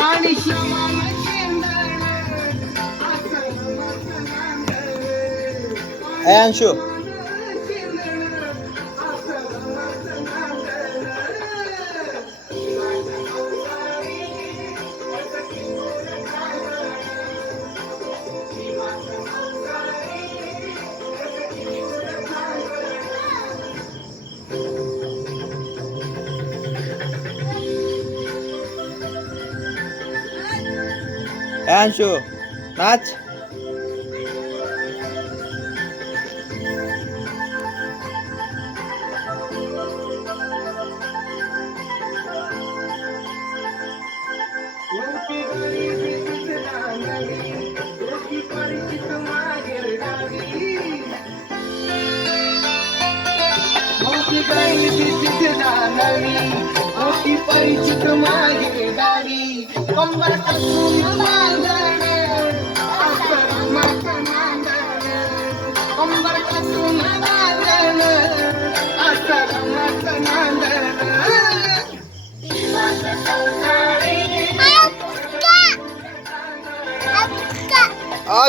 पाणी अंशू अंशू नाच परिचित माझे गाडी कंबर कसून मांडण कंबर कसून मांडण असं नांदण आ